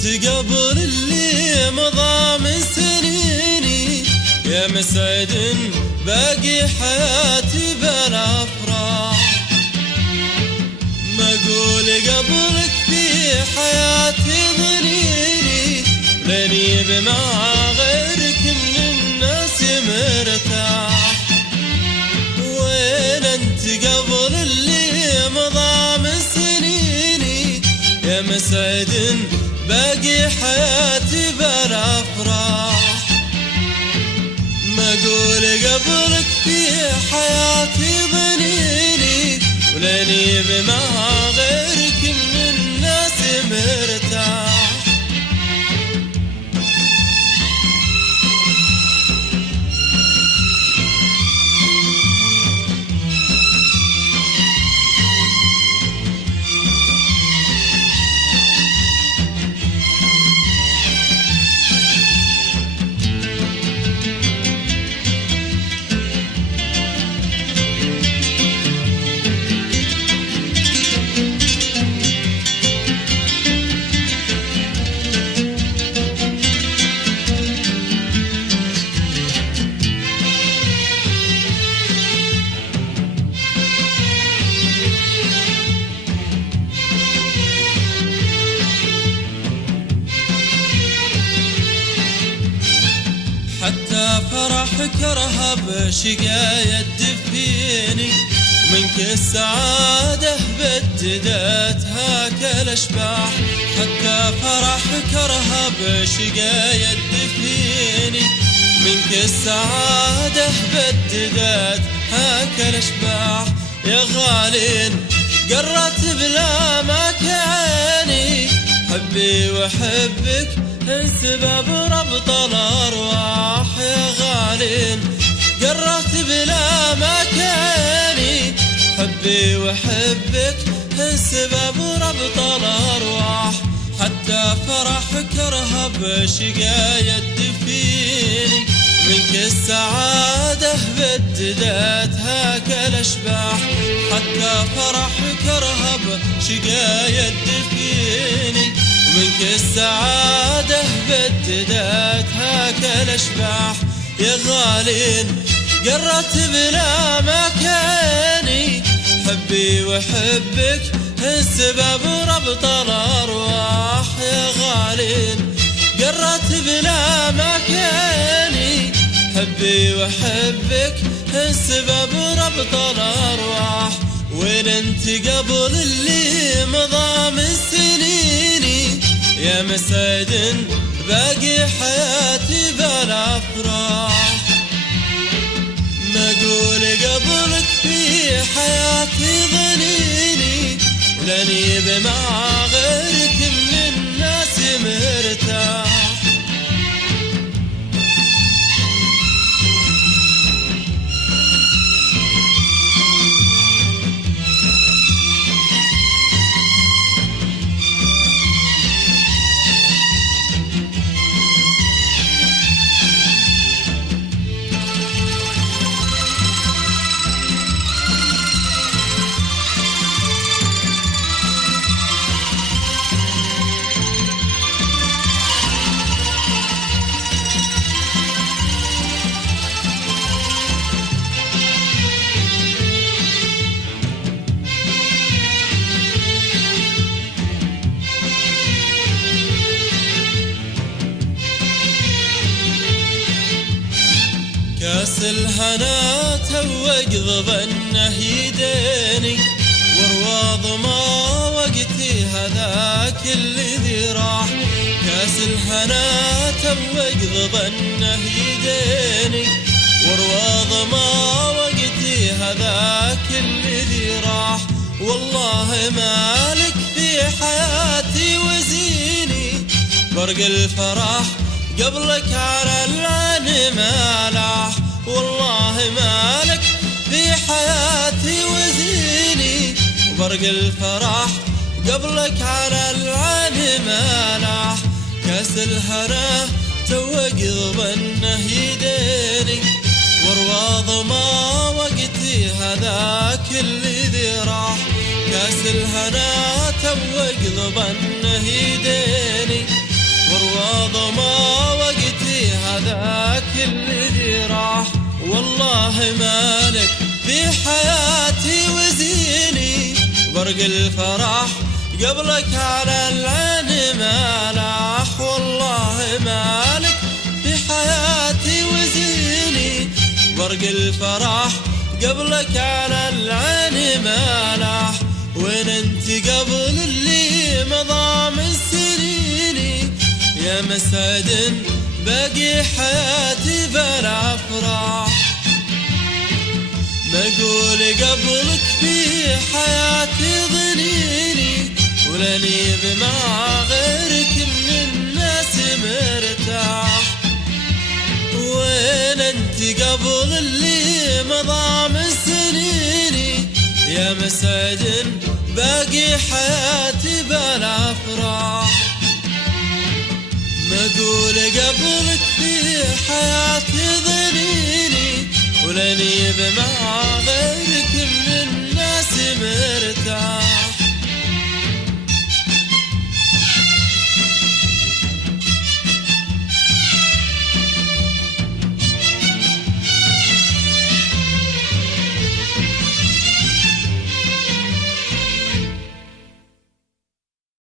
انت قبل اللي مضى من سنيني، يا مسعد باقي حياتي بلا افراح. ما اقول قبلك في حياتي ظنيني، لاني بمع غيرك من الناس مرتاح. وين انت قبل اللي مضى من سنيني، يا مسعد باقي حياتي بلا افراح. ما اقول قبلك في حياتي ظنيني، ولاني بمع غيرك من الناس مرتاح. حتى فرحك رهب شقاية تدفيني، ومنك السعادة بددت هاك الأشباح. حتى فرحك رهب شقاية تدفيني، ومنك السعادة بددت هاك الأشباح. يا غالين قرت بلا مكاني، حبي وحبك سبب ربط الأرواح. يا غالين قرت بلا مكاني، حبي وحبك سبب ربط الأرواح. حتى فرحك رهب شقاية تدفيني، منك السعادة بددت هاك الأشباح. حتى فرحك رهب شقاية تدفيني، منك السعادة بددت هاك الأشباح. يا غالين قرت بلا مكاني، حبي وحبك السبب ربط الأرواح. يا غالين قرت بلا مكاني، حبي وحبك السبب ربط الأرواح. وين انت قبل اللي مضى من سنيني، يا مسعد باقي حياتي بلا افراح. ما اقول قبلك في حياتي ظنيني، ولاني بمع غيرك من الناس مرتاح. كاس الهنا توق ظنه يديني، ورواض ما وقتي هذاك الذي راح. كاس الهنا توق ظنه يديني، ورواض ما وقتي هذاك الذي راح. والله مالك في حياتي وزيني، برق الفرح قبلك على العين مالح. والله مالك في حياتي وزيني، وبرق الفرح قبلك على العين مالح. كاس الهنا توق ظنه يديني، ورواض ما وقتي هذاك الذي راح. كاس الهنا توق ظنه يديني، والرواض ما وقتي هذاك الذي راح. والله مالك في حياتي وزيني، برق الفرح قبلك على العين ما لاح. والله مالك في حياتي وزيني، برق الفرح قبلك على العين ما لاح. وين انت قبل اللي مضى من سنيني، يا مسعد باقي حياتي بلا افراح. بقول قبلك في حياتي ضنيني، ولاني بمع غيرك من الناس مرتاح. وين انت قبل اللي مضى من سنيني، يا مسعد باقي حياتي بلا افراح. مقول قبلك في حياتي ضنيني، ولاني بمع غيرك من الناس مرتاح.